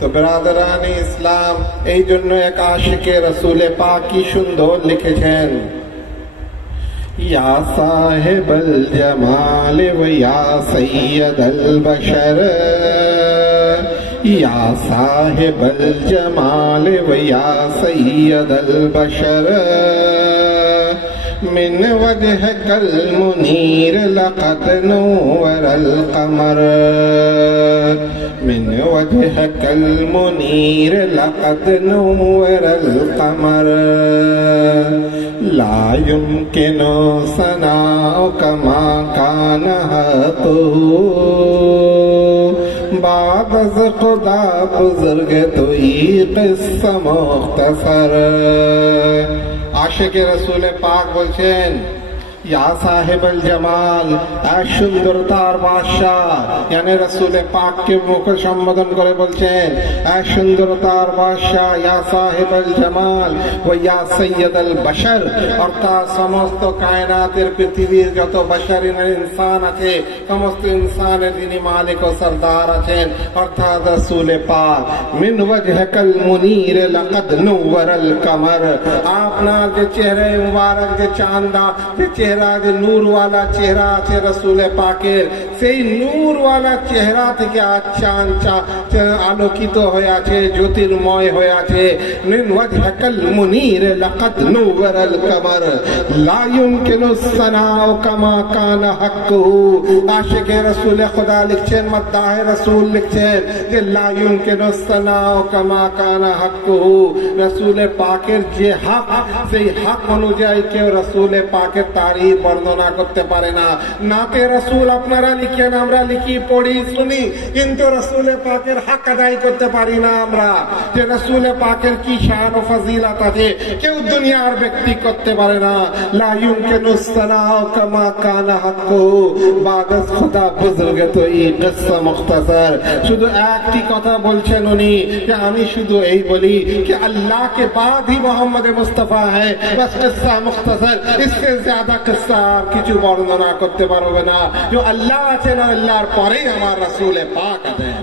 তো ব্রাদারানি ইসলাম, এই জন্য এক আশিকে রসুলে পাক কি সুন্দর লিখেছেন, ইয়া সাহেবল জামাল ওয়া ইয়া সাইয়্যিদাল বাশার, ইয়া সাহেবল জামাল ওয়া ইয়া সাইয়্যিদাল বাশার, من وجهك المنير لقد نور القمر، من وجهك المنير لقد نور القمر، لا يمكن ثناؤك ما كان حقه، بعد از خدا بزرگ توئی قصہ مختصر۔ আশিকে রসুলে পাক বলছেন, ইয়া সাহেবুল জামাল, সুন্দরতার বাদশাহ, यानी রসুলে পাককে মুখে সম্বোধন করে বলছেন, সুন্দরতার বাদশাহ, ইয়া সাহেবুল জামাল ওয়া ইয়া সাইয়্যিদুল বাশার, অর্থাৎ সমস্ত কায়নাতের পৃথিবীর যত বাশারিন ইনসান আছে, সমস্ত ইনসানের যিনি মালিক ও সরদার আছেন, অর্থাৎ রসুলে পাক। মিন ওয়াজহিকাল মুনীর লাকাদ নুওয়ারাল কামার, আপনার যে চেহারা মুবারক, যে চাঁদা, যে চেহারা, যে নূর ওয়ালা চেহারা আছে রসুলে পাকের, সেই নূর ওয়ালা চেহারা থেকে আজ চাঁদ আলোকিত হয়ে আছে, জ্যোতির্ময় হয়ে আছে। মিন ওয়াজহিকাল মুনীর লাকাদ নুওয়ারাল কামার, লা ইউমকিনু সানাউ কামা কানা হাক্কুহু। আশিকে রসুলে খোদা লিখছেন, মাদ্দাহে রসুল লিখছেন যে লা ইউমকিনু সানাউ কামা কানা হাক্কুহু, রসুলে পাকের যে হক, সেই হক অনুযায়ী কেউ রসুলে পাকের তারিফ বর্ণনা করতে পারে না। নাতে রসুল আপনারা লিখেন, আমরা লিখি, পড়ি, শুনি, কিন্তু রসুলে পাকের হক আদায় করতে পারি না আমরা, যে রসুলে পাকের কি শান ও ফজিলত আছে কেউ দুনিয়ার ব্যক্তি করতে পারে না। লা ইউমকিনু সানাউ কামা কানা হাক্কুহু, বাদ আজ খুদা বুজুর্গ তোই কিসসা মুখতাসার। শুধু একটি কথা বলছেন উনি, যে আমি শুধু এই বলি कि अल्लाह के बाद ही मोहम्मद मुस्तफा है, बस किस्सा मुख्तसर, इससे ज्यादा किस्सा কিছু বর্ণনা করতে পারবে না। जो अल्लाह আছেন, আল্লাহর পরেই আমার রাসূল পাক আছেন।